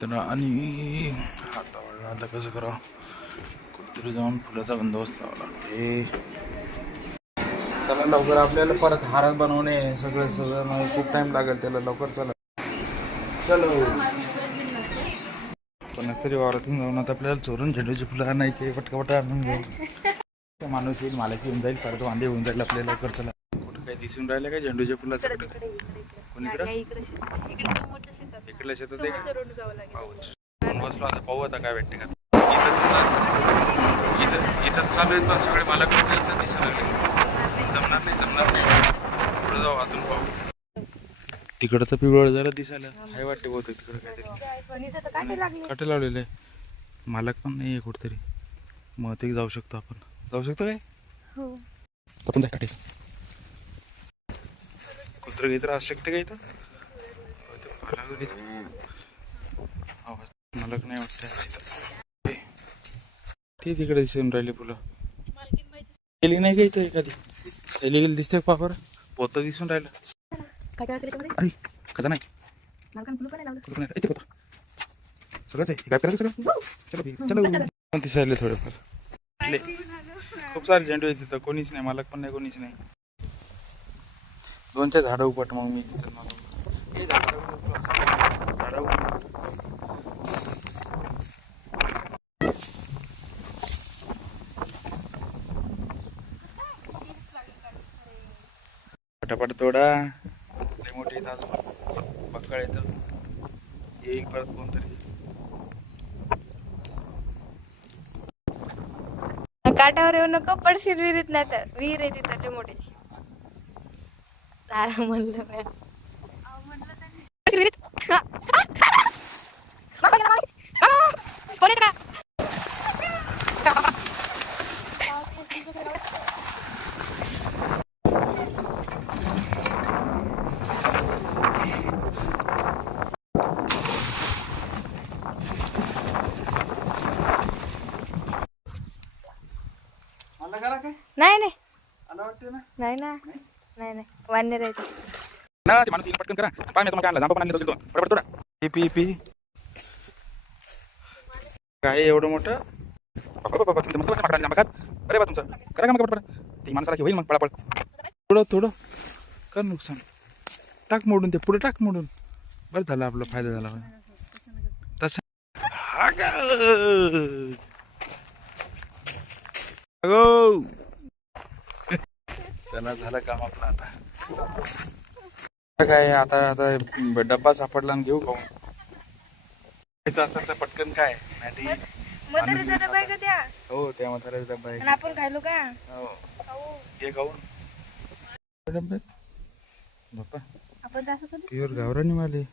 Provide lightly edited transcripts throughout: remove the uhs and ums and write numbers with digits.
तर आणि आता कसं करावं, कुठेतरी जाऊन फुलाचा बंदोबस्त लावा लागते. चला लवकर, आपल्याला परत हार बनवणे सगळं सगळं खूप टाइम लागेल त्याला. लवकर चला, चलो. कोणाच तरी वावरातून जाऊन आता आपल्याला चोरून झेंडूची फुलं आणायची. पटकापटा आणून घेऊ. माणूस येईल, मला येऊन जाईल, परत वांदे होऊन जाईल आपल्याला. लवकर चला. कुठं काही दिसून राहिलं काय झेंडूच्या फुलाचं? कुठं कोणीकडं? इकडल्या शेतात आहे का? पाहून बसलो आता, पाहू आता काय भेटते का. इथं चालू आहेत पण सगळे मला इथं दिसायला लागले. जमणार नाही. पुढे जाऊ, अजून पाहू. तिकडं तर पिवळ जरा दिसायला हाय वाटते बहुतेक. तिकडं काहीतरी काटे लावलेले आहे. मालक पण नाही आहे कुठेतरी. मग ते जाऊ शकतो आपण. जाऊ शकतो काय? आपण जाय काटे. कुत्र घेत असू शकते का इथं? मालक नाही वाटतं. ते तिकडे दिसून राहिले फुलं. गेली नाही का इथं एखादी? गेली दिसते पापर. पोत दिसून राहिलं. अरे कसा नाही सगळंच आहे. काय करायचं सगळं? चलो दिसायले थोडेफार. खूप सारे झेंडू आहे तिथं. कोणीच नाही, मालक पण नाही, कोणीच नाही. 2-4 झाडं उपट मग मी तिथं पटापट तोडा. लय मोठे येत अजून. पक्कळ येतं. येईल परत कोणतरी. काठावर येऊ नको, पडशील विहिरीत. नाही तर विहीर आहे तिथं लय मोठी. म्हणलं नाही नाही नाही ना, नाही नाही वानर आहे ना. ते माणूस येईल, पटकन करा. पाय मी तुम्हाला आणला. जांभा पण आणले दोन. बरोबर थोडा पी काय एवढं मोठं. बाबा तुमचं मस्त माकडा जांभा खात. अरे बा तुमचं करा का मग पटपट. ती माणसाला होईल मग पळापळ. थोडं कर नुकसान. टाक मोडून, ते पुढे टाक मोडून. बरं झालं, आपला फायदा झाला. तसं त्याला झालं काम आपलं. आता काय, आता डब्बा सापडला आणि घेऊ खाऊन. असेल तर पटकन काय नाही. म्हातारीचा डबा आहे का त्या? हो, त्या म्हाताऱ्याचा डब्बा आहे. आपण खायलो का? हो, हे खाऊन बाप्पा. आपण असं कधी प्युअर गावरानी माले.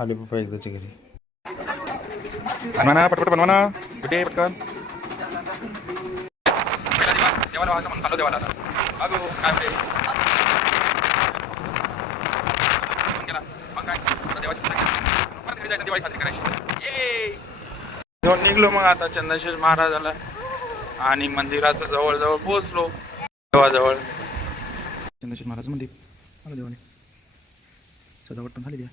आले पप्पा एकदाच्या घरी. बनवा पटपट बनवा ना. कुठे पटकन देवाला असं म्हणून चालू देवाला. अगो काय होते गेला मग काय देवाची परत घरी जायचं, दिवाळी साजरी करायची. घेऊन निघलो मग आता चंद्रशेष महाराजाला. आणि मंदिराचं जवळ पोहोचलो. देवाजवळ चंद्रशेष महाराज मंदिर. मला देवाने सजावट पण झाली द्या.